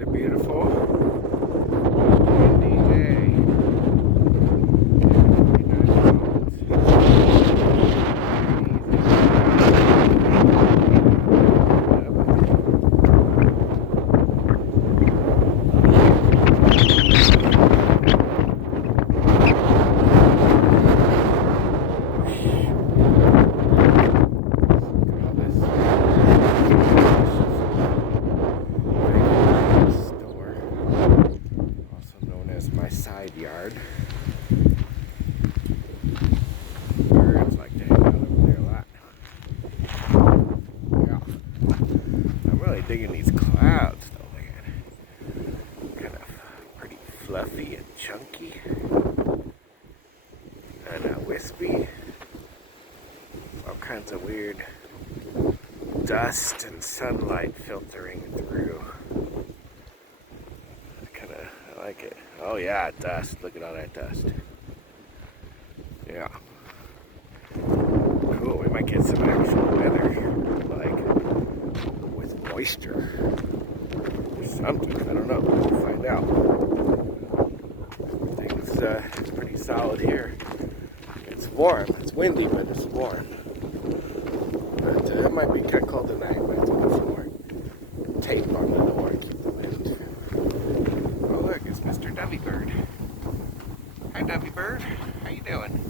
Another beautiful windy day. My side yard. Birds like to hang out over there a lot. Yeah. I'm really digging these clouds though, man. Kind of pretty fluffy and chunky. And wispy. All kinds of weird dust and sunlight filtering through. I like it. Oh yeah, dust. Look at all that dust. Yeah. Cool. We might get some actual weather, like with moisture or something. I don't know. We'll find out. It's pretty solid here. It's warm. It's windy, but it's warm. But it might be kind of cold tonight. Might have to put some more tape on the door and keep the wind. Oh look, it's Mr. Dovey Bird. Hi Dovey Bird. How you doing?